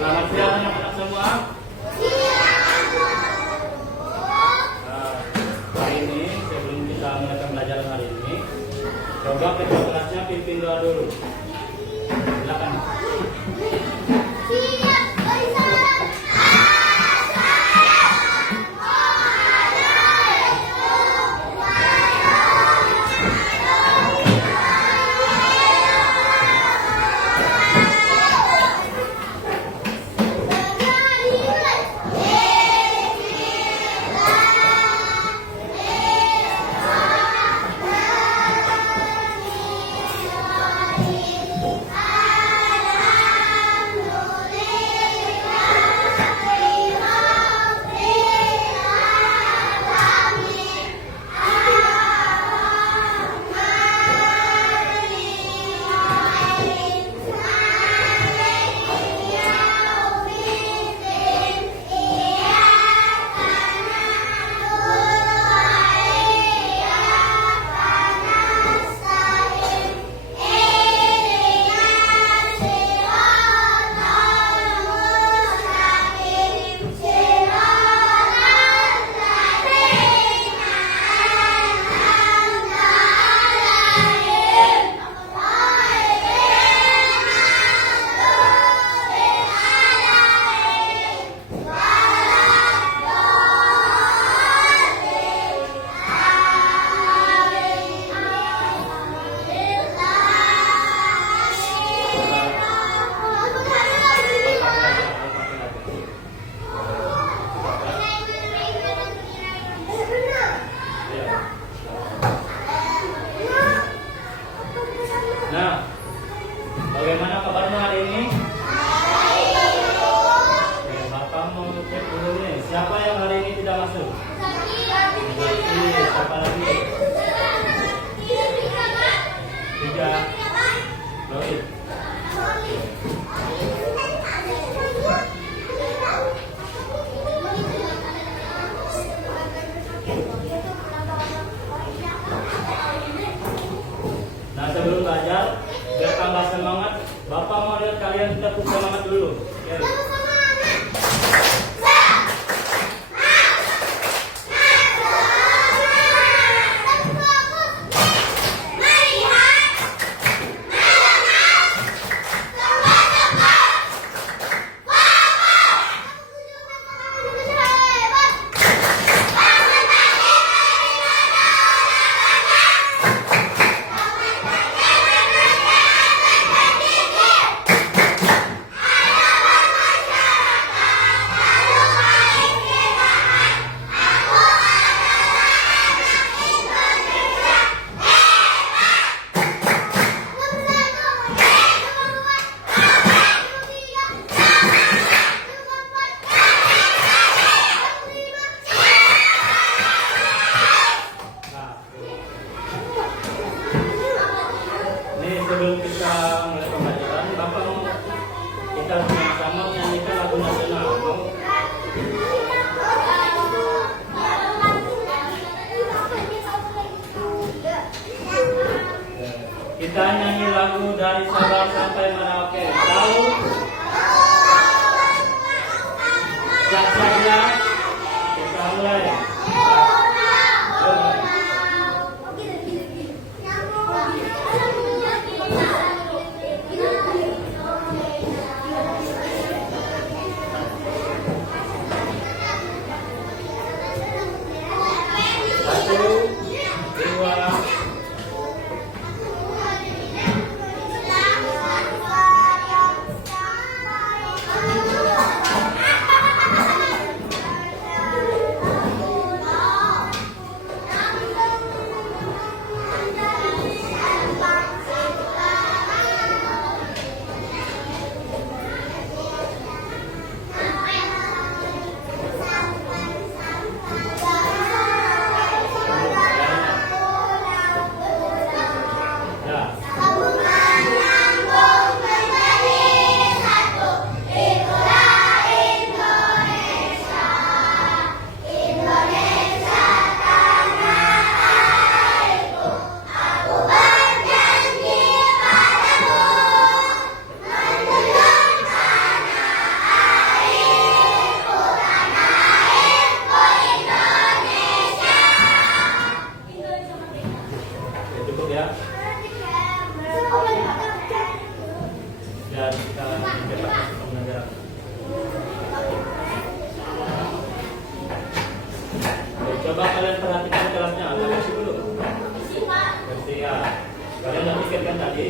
Selamat siang anak-anak semua. Hari ini sebelum kita mulai pembelajaran hari ini, coba ketua kelasnya pimpin doa dulu. Silakan. Nah, bagaimana kabarmu hari ini? Bapak mau cek dulu nih. Siapa yang hari ini tidak masuk? Siapa lagi? 3. Loit. Nah, sebelum belajar, biar tambah semangat, Bapak mau lihat kalian tepuk semangat dulu. Oke. Sebelum kita mulai pembelajaran, Bapak mau kita sama-sama menyanyikan lagu nasional. Kita nyanyi lagu dari Sabang sampai Merauke. Tahu? Siap saja. Kita mulai. dan kita cepat pembelajaran. Coba kalian perhatikan kelasnya, kasih dulu. Bersih ya. Kalian udah pikir kan tadi?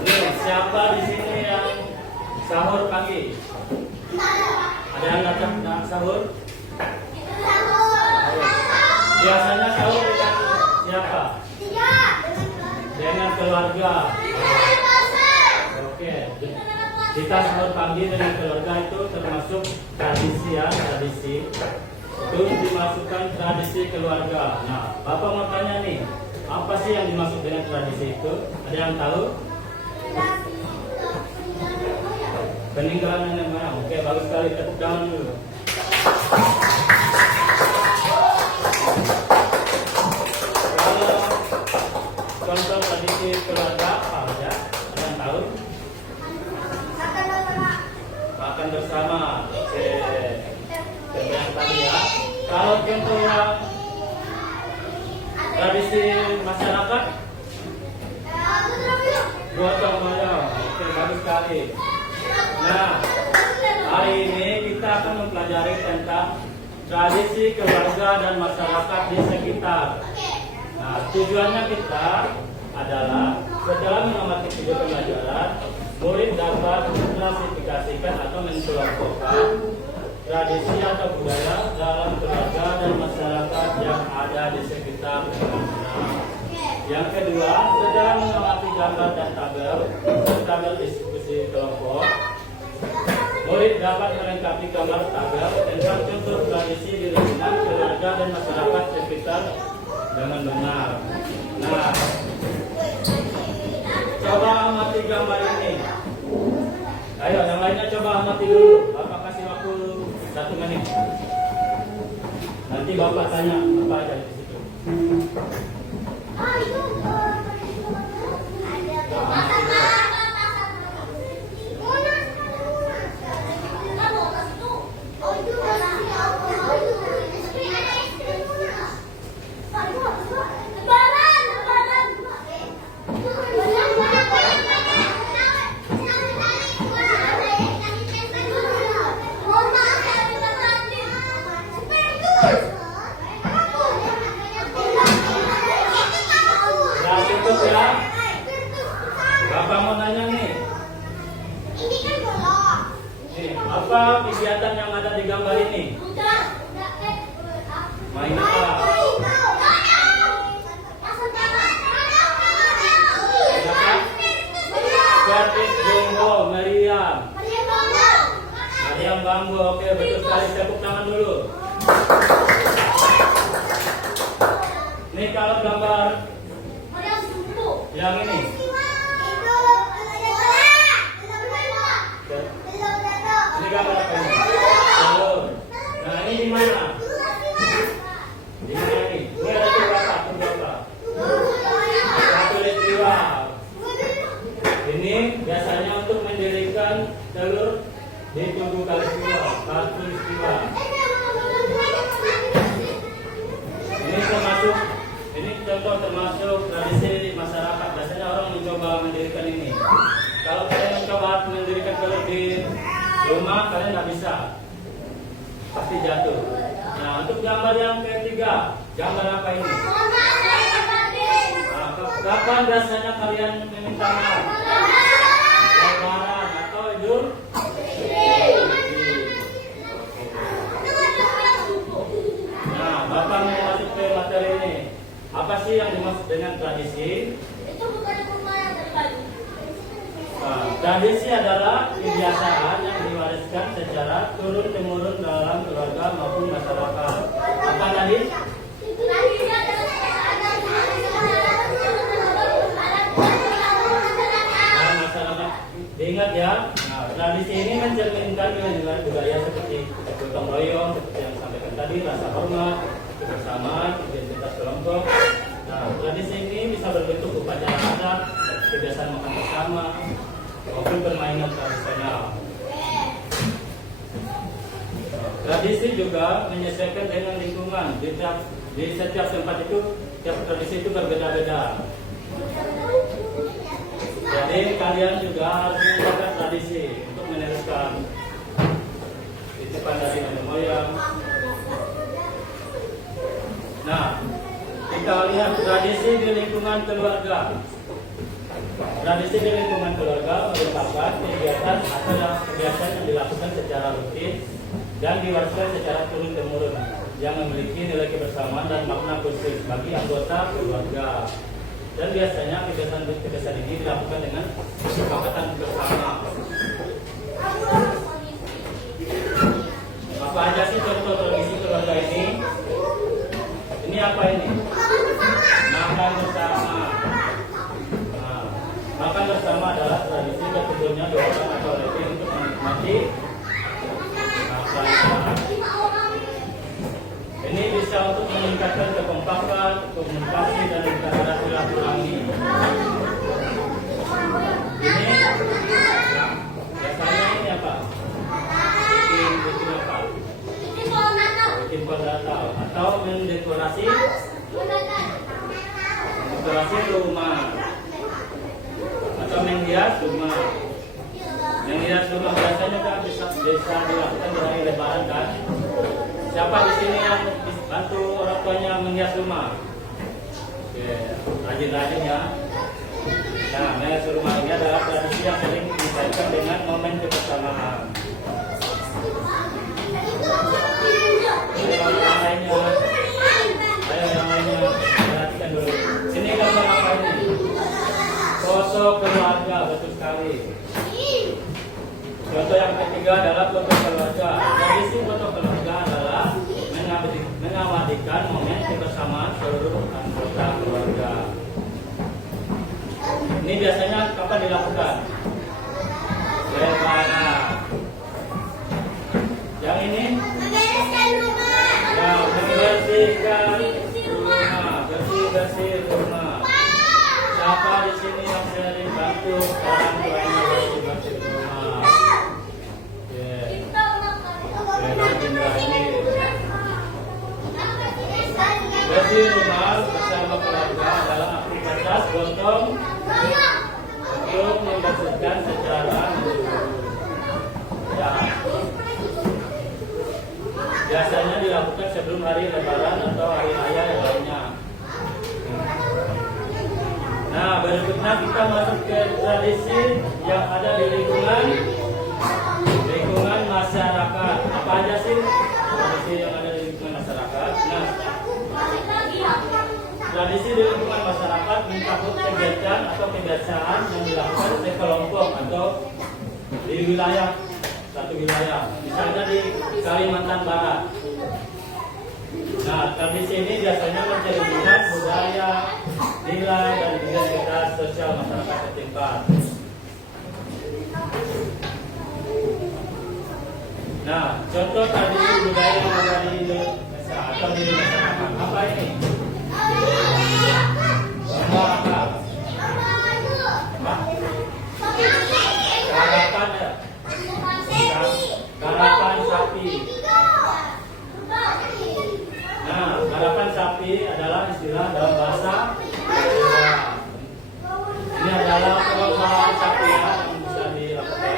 Nih, siapa di sini yang sahur pagi? Ada yang datang sahur? Biasanya sahur dengan siapa? Dengan keluarga. Oke. Kita sahur pagi dengan keluarga itu termasuk tradisi ya, tradisi. Itu dimasukkan tradisi keluarga. Nah, Bapak mau tanya nih, apa sih yang dimaksud dengan tradisi itu? Ada yang tahu? Peninggalan nenek moyang. Oke, bagus sekali. Tepuk tangan dulu. Contoh tradisi keluarga apa ya? Ada yang tahu? Makan bersama. Oke. Yang tadi ya. Kalau contoh tradisi masyarakat, gotong royong. Oke, bagus sekali. Nah, hari ini kita akan mempelajari tentang tradisi keluarga dan masyarakat di sekitar. Nah, tujuannya kita adalah setelah mengamati video pembelajaran, murid dapat mengklasifikasikan atau menkelompokkan tradisi atau budaya dalam keluarga dan masyarakat yang ada di sekitar dengan benar. Yang kedua, setelah mengamati gambar dan tabel diskusi kelompok, murid dapat melengkapi gambar tabel tentang contoh tradisi di lingkungan keluarga dan masyarakat sekitar dengan benar. Nah, coba amati gambar ini. Ayo, yang lainnya coba amati dulu. Bapak kasih waktu 1 menit. Nanti Bapak tanya apa aja di situ. Bapak mau nanya nih. Ini kan bola. Nih, apa kegiatan yang ada di gambar ini? Main apa? Gratis Jumbo, Meriam. Meriam Bambu, oke betul sekali. Tepuk tangan dulu. Nih kalau gambar yang ini. Ini gambar apa ini? Telur. Nah ini di mana? Di mana ini? Ini ada berapa? Khatulistiwa. Ini biasanya untuk mendirikan telur di Tugu Khatulistiwa. Khatulistiwa. Ini termasuk, ini contoh termasuk tradisi masyarakat. Biasanya orang mencoba mendirikan ini. Kalau kalian mencoba mendirikan telur di rumah, kalian nggak bisa, pasti jatuh. Nah, untuk gambar yang ketiga, gambar apa ini? Nah, kapan biasanya kalian meminta maaf? Lebaran atau Idul? Nah, Bapak mau masuk ke materi ini. Apa sih yang dimaksud dengan tradisi? Nah, tradisi adalah kebiasaan yang diwariskan secara turun-temurun dalam keluarga maupun masyarakat. Apa tadi? Nah, masyarakat, diingat ya. Nah, tradisi ini mencerminkan nilai-nilai budaya seperti gotong royong, seperti yang disampaikan tadi, rasa hormat, kebersamaan, identitas kelompok. Nah, tradisi ini bisa berbentuk upacara adat, kebiasaan makan bersama, maupun permainan tradisional. Tradisi juga menyesuaikan dengan lingkungan. Di setiap tempat itu, tiap tradisi itu berbeda-beda. Jadi kalian juga harus menjaga tradisi untuk meneruskan titipan dari nenek moyang. Nah, kita lihat tradisi di lingkungan keluarga. Tradisi di lingkungan keluarga merupakan kegiatan atau kegiatan yang dilakukan secara rutin dan diwariskan secara turun-temurun yang memiliki nilai kebersamaan dan makna khusus bagi anggota keluarga. Dan biasanya kegiatan ini dilakukan dengan kesepakatan bersama. Apa aja sih contoh tradisi keluarga ini? Ini apa ini? Makan bersama. Nah, makan bersama adalah tradisi bertujuannya dua orang atau lebih untuk menikmati makanan. Ini bisa untuk meningkatkan kekompakan, komunikasi, dan cara silaturahmi. Ini biasanya ini apa? Bikin apa? Bikin pohon Natal atau mendekorasi rumah atau menghias rumah. Menghias rumah biasanya kan bisa dilakukan dari lebaran kan? Siapa di sini yang bantu orang tuanya menghias rumah? Oke, rajin-rajin ya. Nah, menghias rumah ini adalah tradisi yang sering dikaitkan dengan momen kebersamaan. Ayo yang lainnya, perhatikan dulu. Sini gambar apa ini? Foto keluarga, betul sekali. Contoh yang ketiga adalah foto keluarga. Tradisi foto keluarga adalah mengabadikan momen kebersamaan seluruh anggota keluarga. Ini biasanya kapan dilakukan? Lebaran. Yang ini? Ya, membersihkan rumah, bersih rumah. Siapa di sini yang sering bantu orang tuanya bersih rumah? Bersih rumah bersama keluarga adalah aktivitas gotong untuk membersihkan secara ya. Biasanya dilakukan sebelum hari Lebaran atau hari raya yang lainnya. Nah, berikutnya kita masuk ke tradisi yang ada di lingkungan masyarakat. Apa aja sih tradisi yang ada di lingkungan masyarakat? Nah, tradisi di lingkungan masyarakat mencakup kegiatan atau kebiasaan yang dilakukan oleh kelompok atau di wilayah satu wilayah, misalnya di Kalimantan Barat. Nah, tradisi ini biasanya mencerminkan budaya, nilai, dan identitas sosial masyarakat setempat. Nah, contoh tradisi budaya yang ada di Indonesia atau di masyarakat apa ini? Apa? Karapan ya? Karapan sapi. Nah, karapan sapi adalah istilah dalam bahasa Jawa. Ini adalah perlombaan sapi yang bisa dilakukan.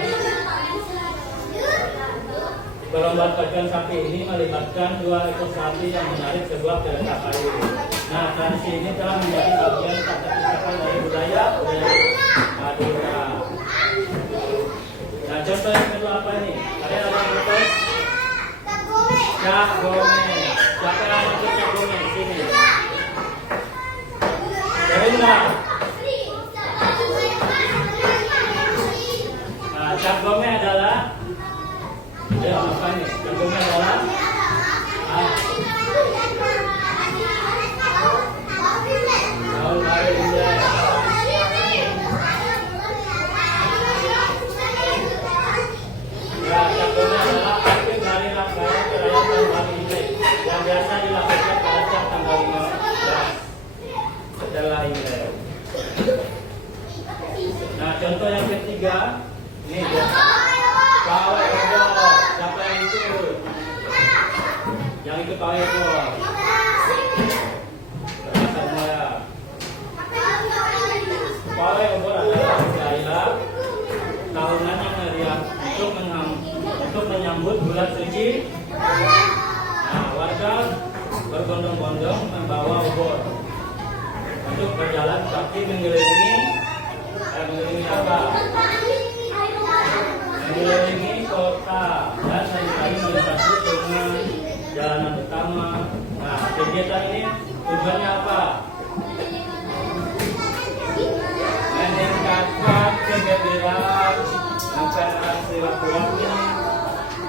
Perlombaan pacuan sapi ini melibatkan 2 ekor sapi yang menarik sebuah kereta kayu. Nah, tradisi ini telah menjadi bagian tak terpisahkan dari budaya Madura. Nah, contoh yang kedua apa nih? Kalian ada yang ikut? Cap Gome. Siapa yang ikut Cap Gome di sini? Kerinda. Nah, Cap Gome adalah apa nih? Cap Gome adalah tahun baru Imlek. Cap Gome adalah aktif dari rangkaian perayaan tahun baru Imlek yang biasa dilakukan pada setiap tanggal 15 setelah Imlek. Nah, contoh yang ketiga, ini dia. Pawai obor. Siapa yang ikut? ikut tahu ekor. Berdasar mulai. Pawai obor adalah istilah tahunan yang meriah untuk menyambut bulan suci. Nah, warga berbondong-bondong membawa obor untuk berjalan kaki mengelilingi apa? Mengelilingi kota dan saling melintasi dengan jalanan utama. Nah, kegiatan ini tujuannya apa? Meningkatkan kegembiraan antara silaturahmi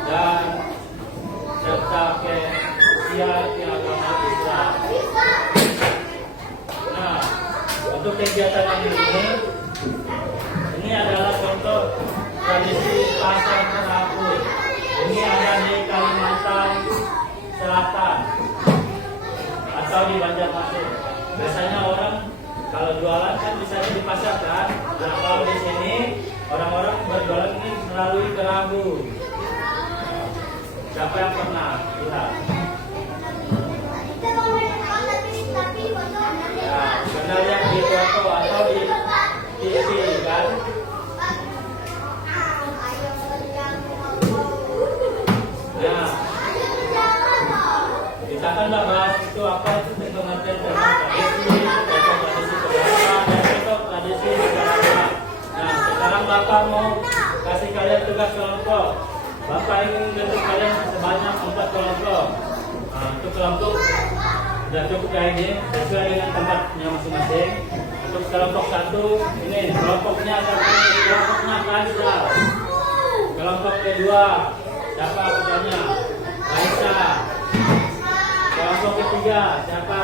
dan serta keagama Islam. Nah, untuk kegiatan ini adalah contoh tradisi pasar terapung. Ini ada di Kalimantan Selatan atau di Banjarmasin. Biasanya orang kalau jualan kan bisa di pasar kan. Nah, kalau di sini orang-orang berjualan ini melalui kerabu. Siapa yang pernah lihat? Ya, pernah lihat di foto atau di TV kan? Nah, kita kan udah bahas itu apa itu pengertian tentang tradisi kebiasaan dan contoh tradisi negara. Nah, sekarang Bapak mau kasih kalian tugas kelompok. Bapak ingin membentuk kalian sebanyak 4 kelompok. Nah, untuk kelompok sudah cukup kayak ini sesuai dengan tempatnya masing-masing. Untuk kelompok 1 ini kelompoknya Kaisa. Kelompok kedua siapa katanya? Kaisa. Kelompok ketiga siapa?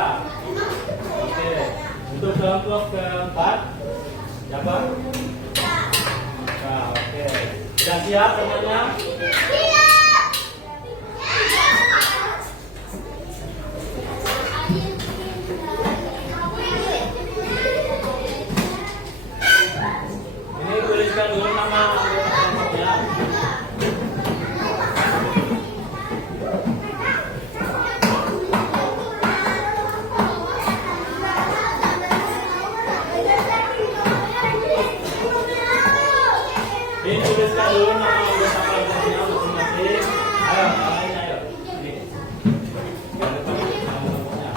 Oke. Untuk kelompok keempat siapa? Nah, oke. Sudah siap semuanya? Ini tuliskan dulu nama kelompoknya. Dituliskan dulu nama anggota kelompoknya masing-masing. Ayo, lain ayo. Ini. Jangan lupa nama kelompoknya.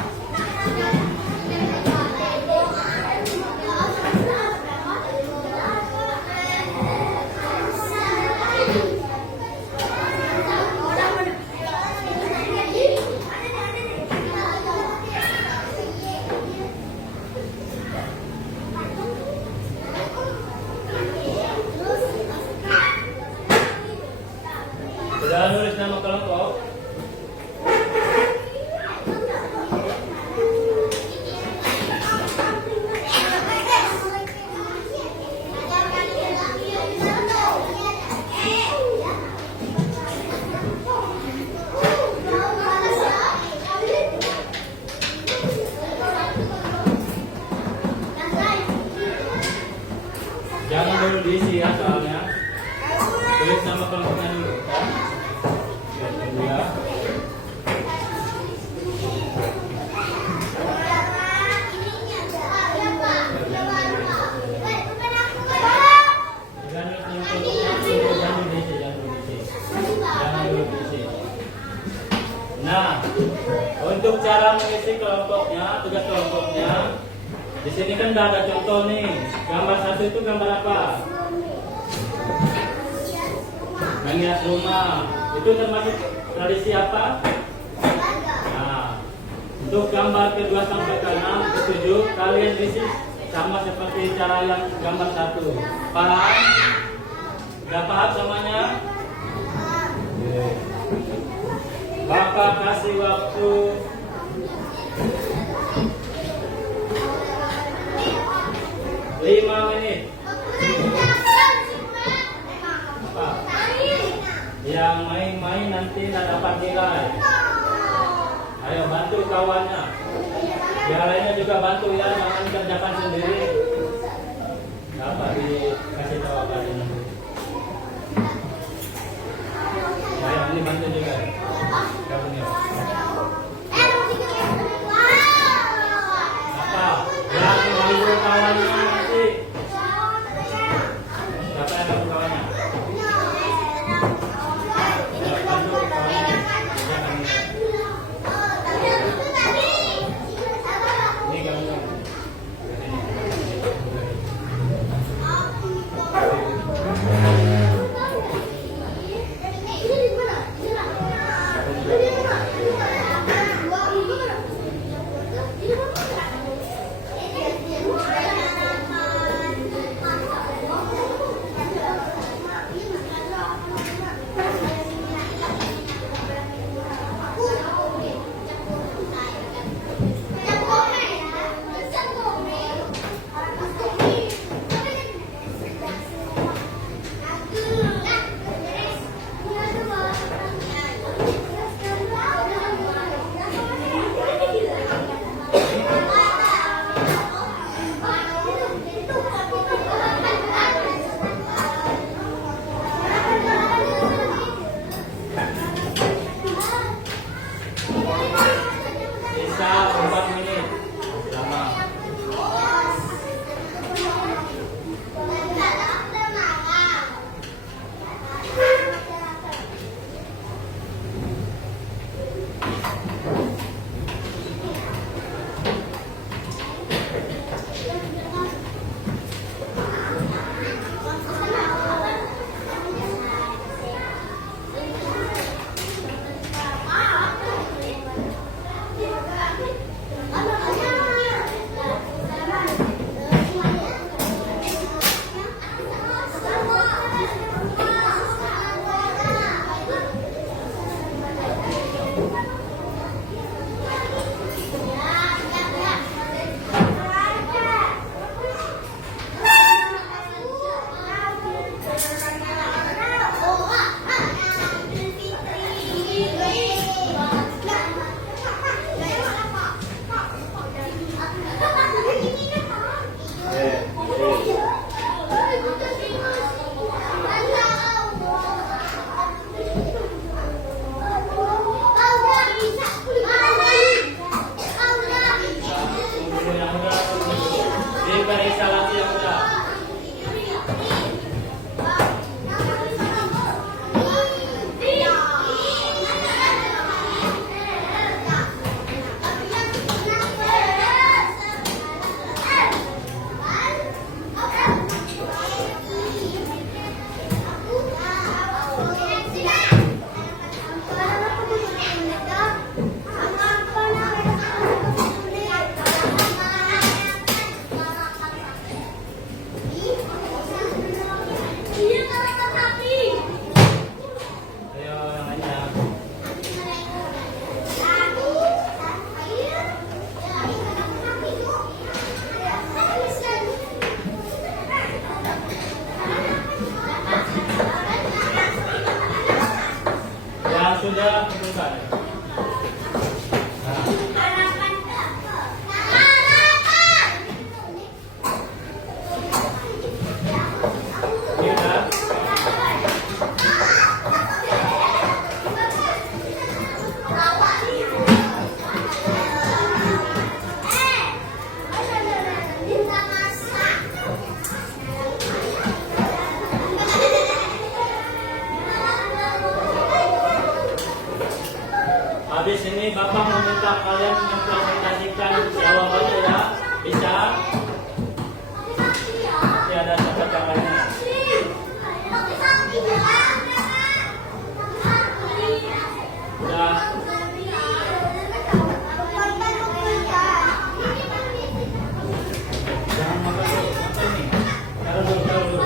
Sudah nulis nama kelompok? Jangan dulu diisi ya soalnya. Tulis nama kelompoknya dulu kan? Ya. Nah, untuk cara mengisi kelompoknya, tugas kelompoknya, di sini kan udah ada contoh nih. Gambar 1 itu gambar apa? Menghias rumah. Itu termasuk tradisi apa? Nah, untuk gambar kedua sampai ke 6, ke 7, kalian isi sama seperti cara yang gambar 1. Paham? Gak paham semuanya? Bapak kasih waktu 5 menit. Apa? Yang main-main nanti tidak dapat nilai. Ayo bantu kawannya. Yang lainnya juga bantu ya, jangan kerjakan sendiri. Dapat dikasih tahu apa ini. Ayo ini bantu juga. Kamu ya. Tunggu yang udah. Berikan Isa lagi yang udah. Ayo yang lainnya. Yang sudah tentukan. Ini udah. Habis ini Bapak meminta kalian mempresentasikan jawabannya ya. Bisa? Masih ada catat yang lainnya. Udah. Jangan makan dulu. Makan nih. Taruh dulu, taruh dulu.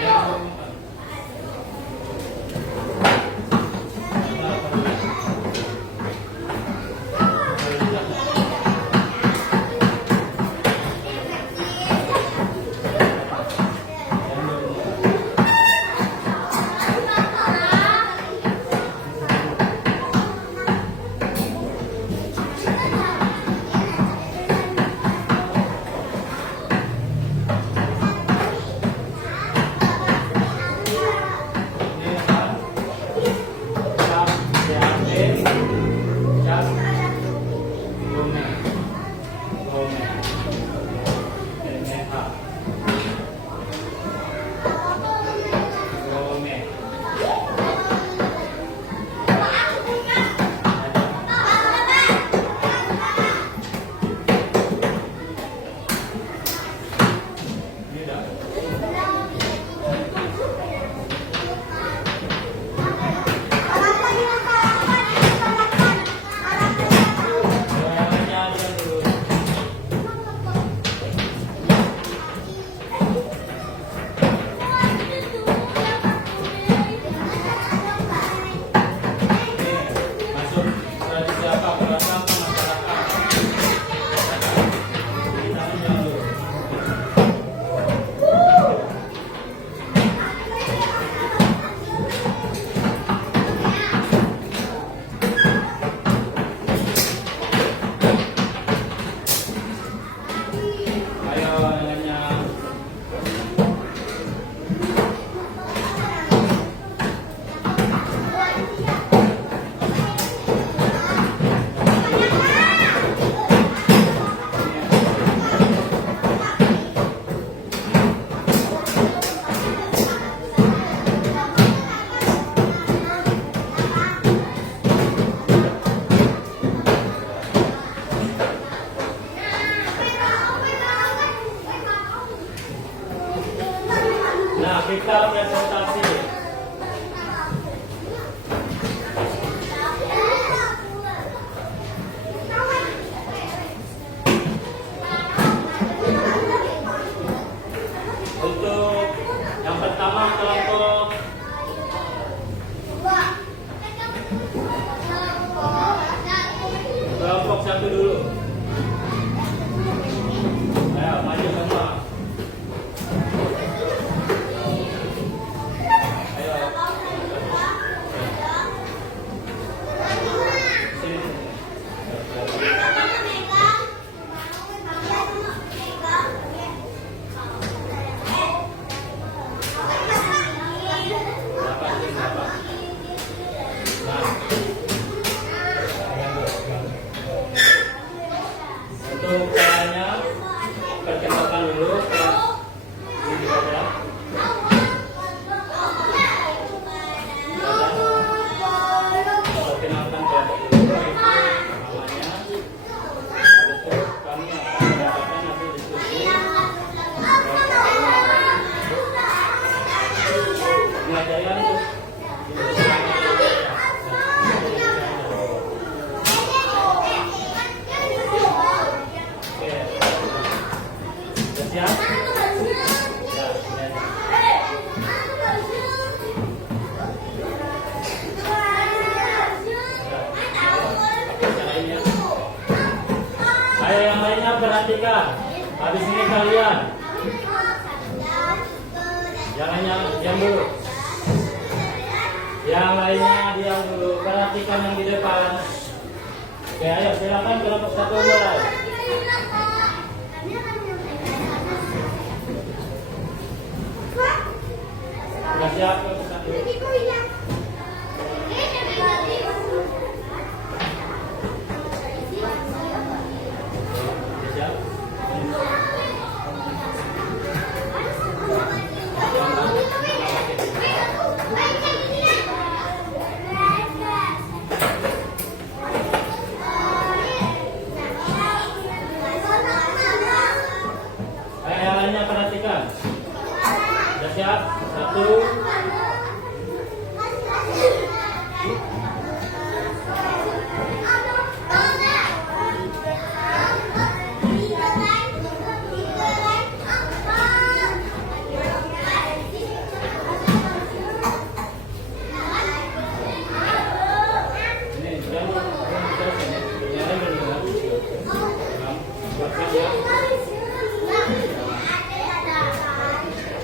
Jangan makan. Ini apa? perhatikan. Habis ini kalian jangan diam dulu. Yang lainnya diam dulu. Perhatikan yang di depan. Oke, ayo silakan kelompok 1 mulai. Sudah siap kelompok 1? Siap? Ayo yang lainnya perhatikan. Sudah siap? 1.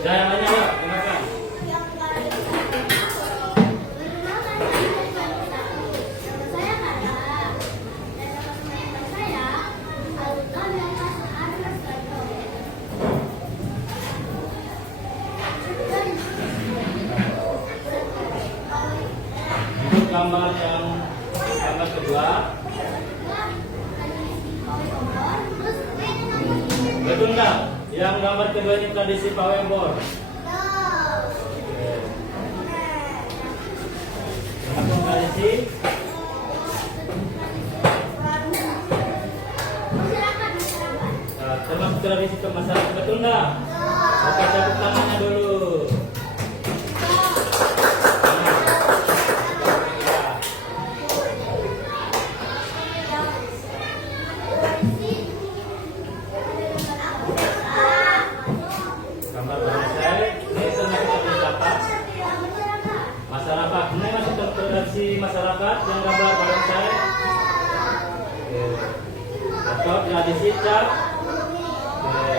Jangan banyak ya, gunakan. Untuk gambar kedua, betul nggak? Yang gambar kedua ini tradisi pawebor. Tradisi termasuk tradisi kemasyarakat, betul nggak? Oke, tepuk tangannya dulu. Gambar bonsai ini termasuk tradisi apa? Masyarakat. Ini masuk tradisi masyarakat yang gambar bonsai. Atau tradisi cat.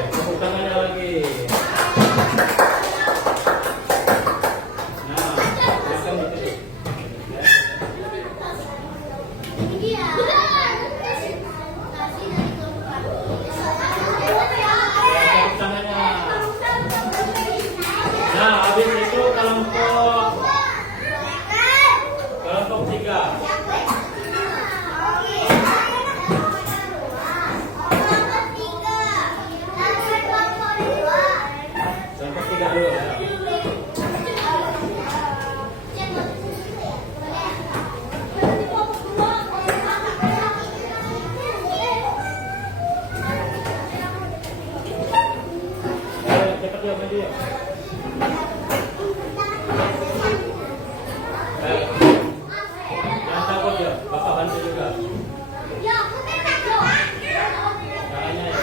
Tepuk tangannya lagi. Nah, silakan ditutup. Tepuk tangannya. Nah, habis itu kelompok 3. Kelompok 3 dulu ya. Ayo, cepat ya, maju ya. Jangan takut ya, Bapak bantu juga. Caranya ya.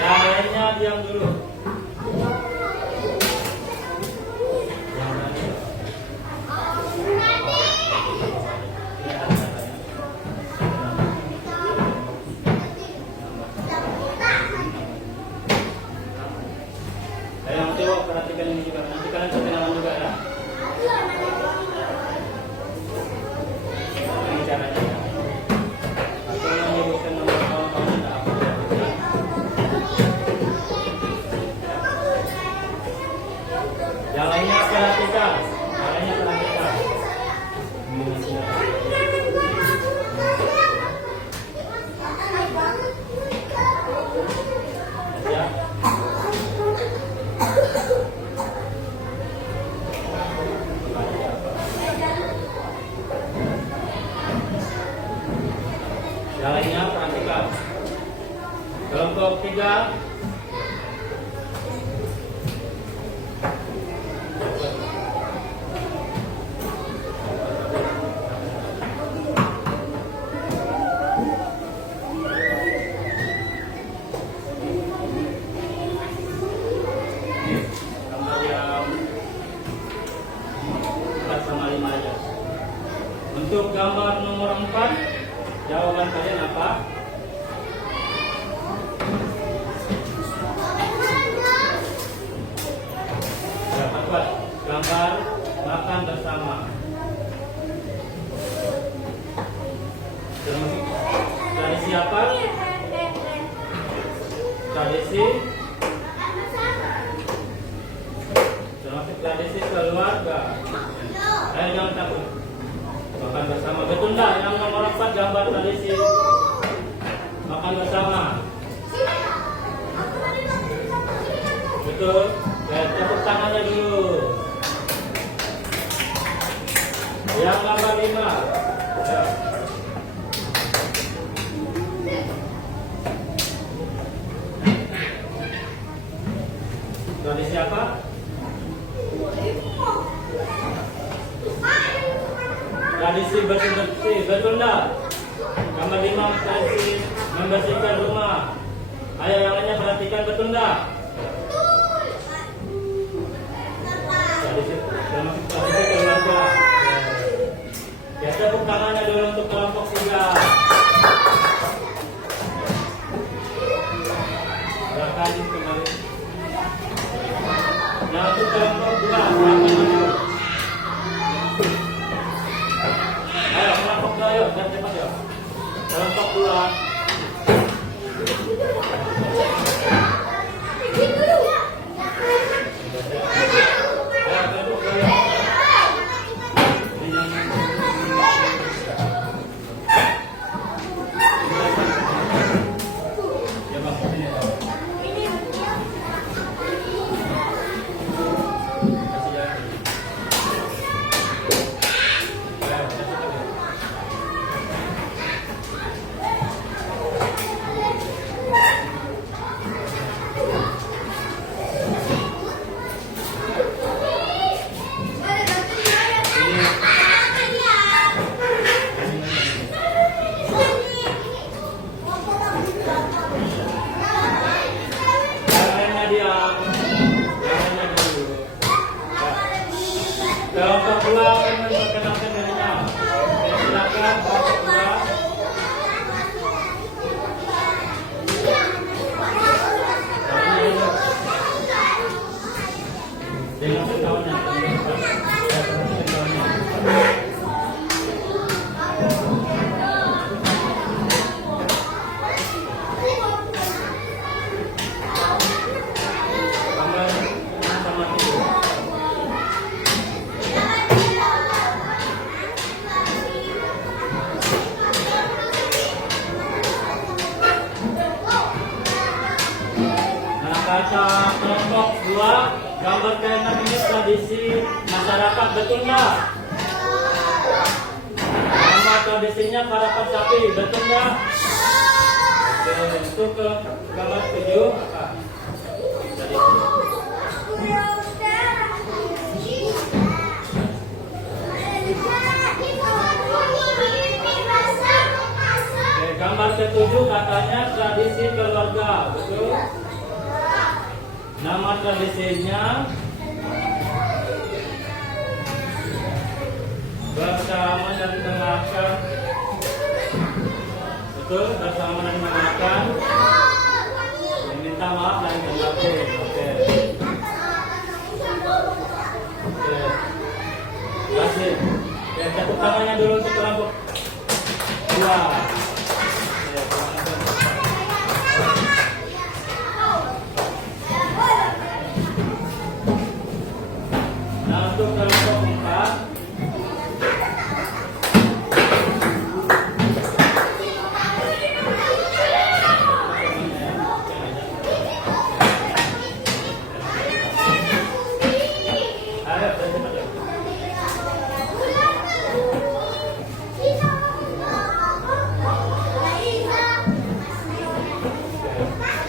Yang lainnya diam dulu. Yang lainnya. Yang coba perhatikan ini juga. Nanti kalian kenalan juga ya. Ini caranya ya. Aku menyebutkan nomor kawan-kawan tidak apa ya. Yang lainnya perhatikan. Yang lainnya perhatikan. Ya. Yang lainnya perhatikan. Kelompok 3. Gambar yang 4 sama 5 aja. tradisi termasuk tradisi keluarga. Ayo jangan takut. Makan bersama. Betul enggak? Yang nomor 4 gambar tradisi makan bersama. Betul. Tepuk tangannya dulu. Yang gambar 5. Ya. Tradisi apa? Tradisi bersih-bersih, betul enggak? Gambar 5 tradisi membersihkan rumah. Ayo yang lainnya perhatikan, betul enggak? Tradisi termasuk tradisi keluarga. Ya, tepuk tangannya dulu untuk kelompok 3. Silakan kembali. Nah, untuk kelompok 2, ayo kelompok 2, ayo, cepat ya. Kelompok 2. Kelompok 2 akan memperkenalkan dirinya. Silakan kelompok 2. Dengan kawannya. Kata kelompok 2, gambar ke-6 ini tradisi masyarakat, betul nggak? Nama tradisinya karapan sapi, betul nggak? Oke, untuk ke gambar 7 apa? Oke, gambar ke-7 katanya tradisi keluarga, betul? Nama tradisinya bersama dan mendengarkan. Betul, bersama dan mendengarkan. Minta maaf dan kembali. Oke. Oke. Kasih. Ya, tepuk tangannya dulu untuk kelompok 2. Untuk kelompok 4,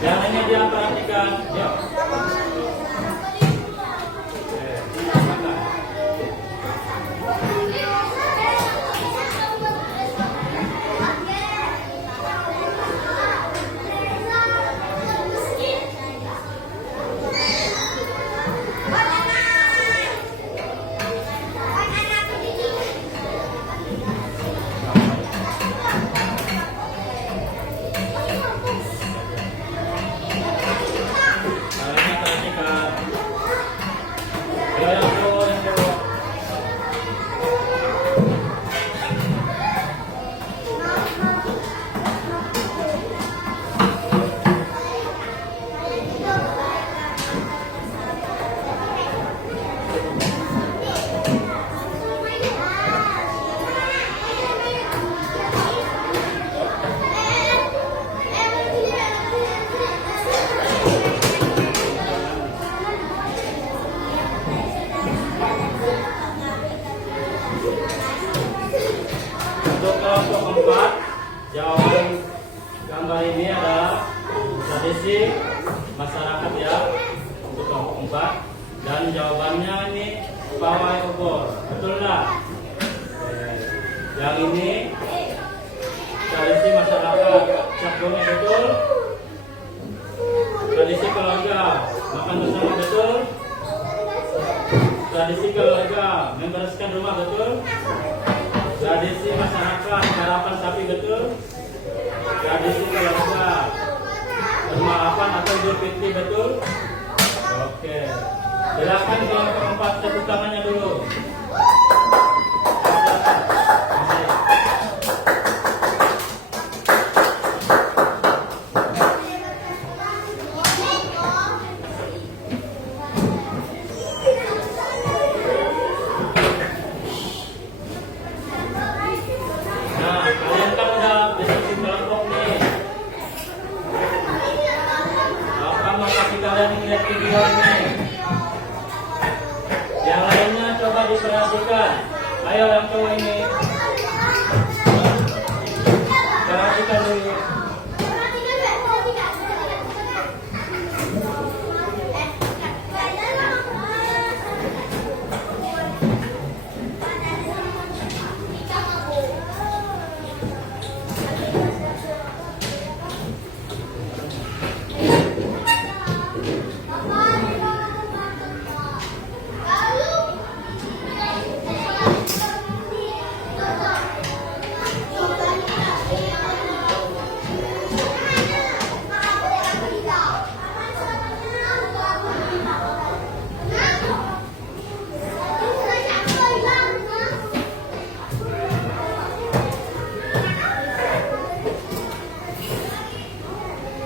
yang hanya dia perhatikan, ya. tradisi masyarakat ya untuk kelompok 4. Dan jawabannya ini pawai obor, betul nggak? Yang ini tradisi masyarakat, campurnya betul. Tradisi keluarga, makan bersama betul. Tradisi keluarga, membereskan rumah betul. Tradisi masyarakat, harapan sapi betul. Tradisi keluarga, bermaafan atau Idul Fitri betul. Oke, silakan kelompok 4 tepuk tangannya dulu. Nah, kalian kan udah bisa bikin kelompok nih. Bapak mau kasih kalian lihat video ini. Yang lainnya coba diperhatikan. Ayo yang cowok ini. Perhatikan dulu.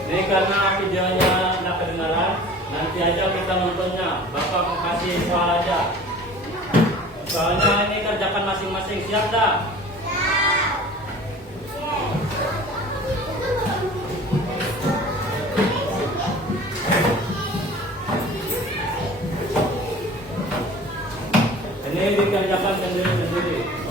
Ini karena videonya nggak kedengaran, nanti aja kita nontonnya. Bapak mau kasih soal aja. Soalnya ini kerjakan masing-masing, siap dah? Ini dikerjakan sendiri-sendiri.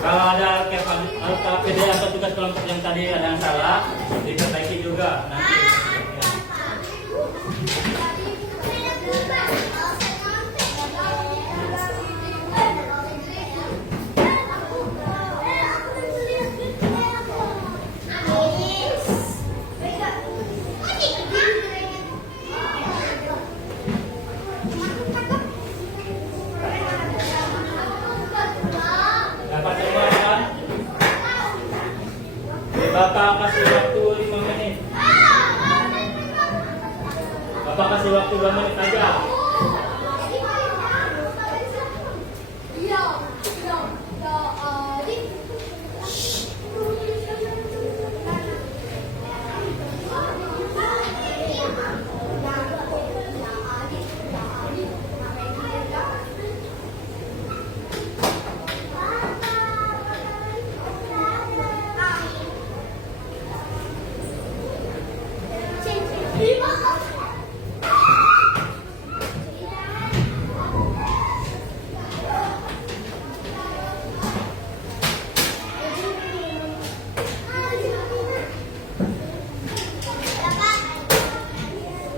Kalau ada KPD atau tugas kelompok yang tadi ada yang salah, diperbaiki juga nanti. Dapat semua kan? Bapak kasih waktu 5 menit. Bapak kasih waktu 2 menit aja.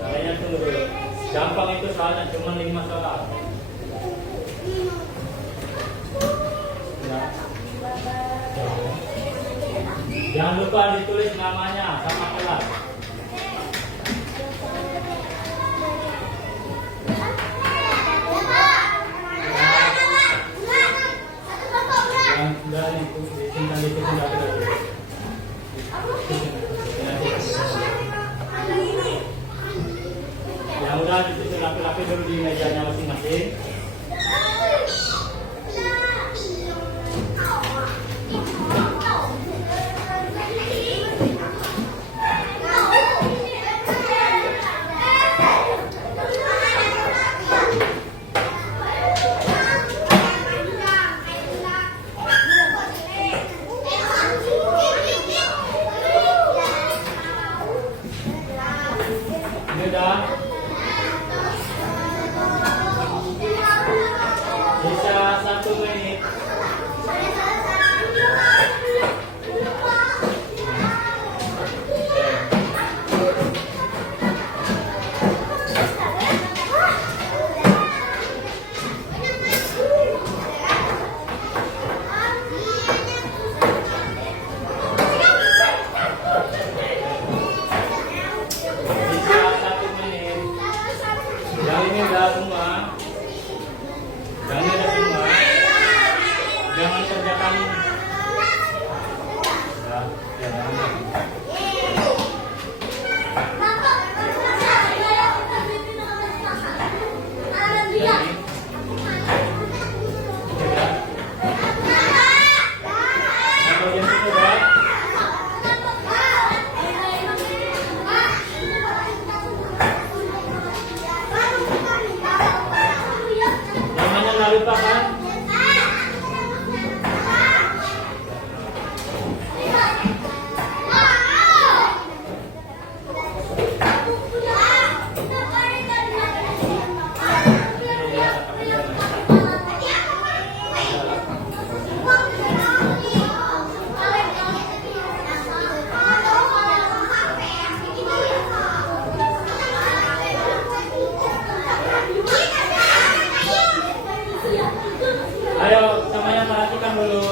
Kalian tunggu dulu. Gampang itu soalnya cuma 5 soal. Nah. Jangan lupa ditulis namanya sama kelas. Dan itu disimpan di situ dulu. Yang udah disusun rapi-rapi dulu di mejanya masing-masing. Ya, namanya nggak lupa kan? Ayo semuanya perhatikan dulu.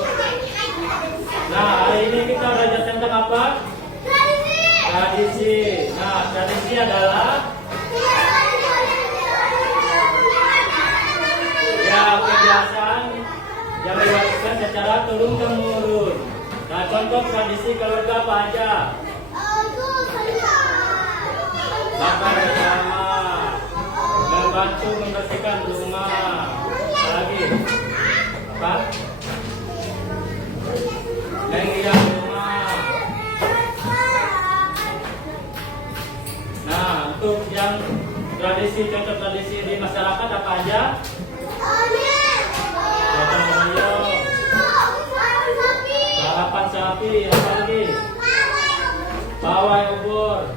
Nah, hari ini kita belajar tentang apa? Tradisi. Nah, tradisi adalah ya kebiasaan yang diwariskan secara turun temurun. Nah, contoh tradisi keluarga apa aja? Makan bersama, membantu membersihkan rumah. Apa lagi? Apa? Menghias rumah. Nah, untuk yang tradisi, contoh tradisi di masyarakat apa aja? Gotong royong, balapan sapi, apa lagi? Pawai obor.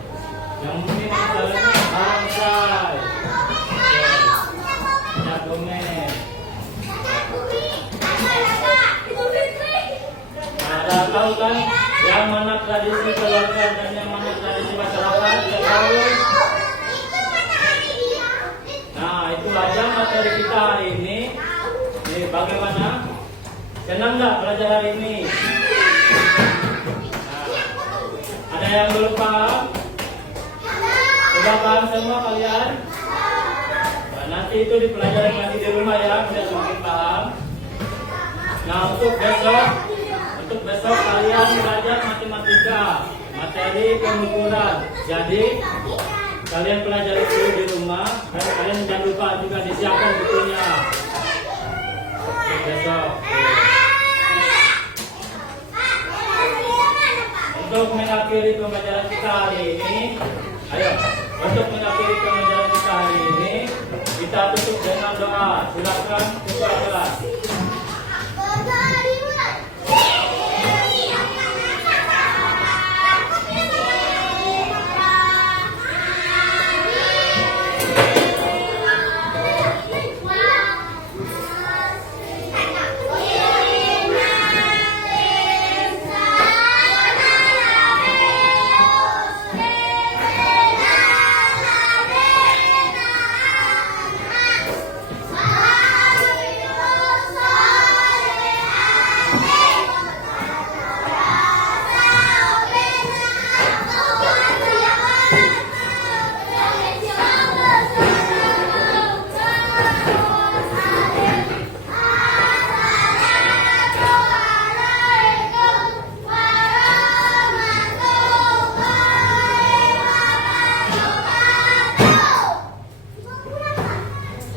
Yang mungkin misalnya barongsai, minyak dongeng. Ada tahu kan yang mana tradisi keluarga dan yang mana tradisi masyarakat? Tidak tahu. Nah, itu aja materi kita hari ini. Nih, bagaimana? Senang nggak belajar hari ini? Nah, ada yang belum paham? Sudah paham semua kalian? Nah, nanti itu dipelajari lagi di rumah ya, biar semakin paham. Nah, untuk besok kalian belajar matematika, materi pengukuran. Jadi kalian pelajari dulu di rumah, dan kalian jangan lupa juga disiapkan bukunya. Untuk besok. Untuk mengakhiri pembelajaran kita hari ini, ayo. Untuk mengakhiri pembelajaran kita hari ini, kita tutup dengan doa. Silakan ketua kelas.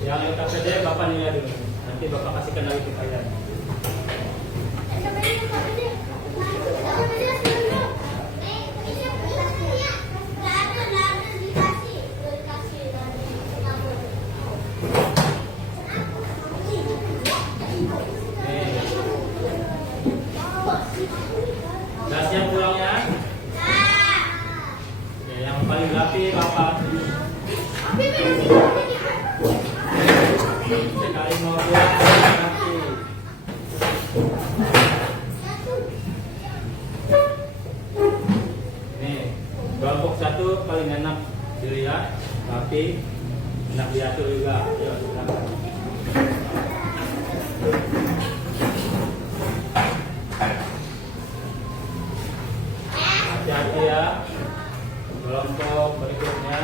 Yang lengkap saja Bapak nilai dulu. Nanti Bapak kasihkan lagi ke kalian. Sudah siap pulangnya? Ya, yang paling rapi Bapak. Sekali mau pulang nanti. Nih, kelompok 1 paling enak dilihat, tapi enak diatur juga. Ayo, silakan. Hati-hati ya. Kelompok berikutnya.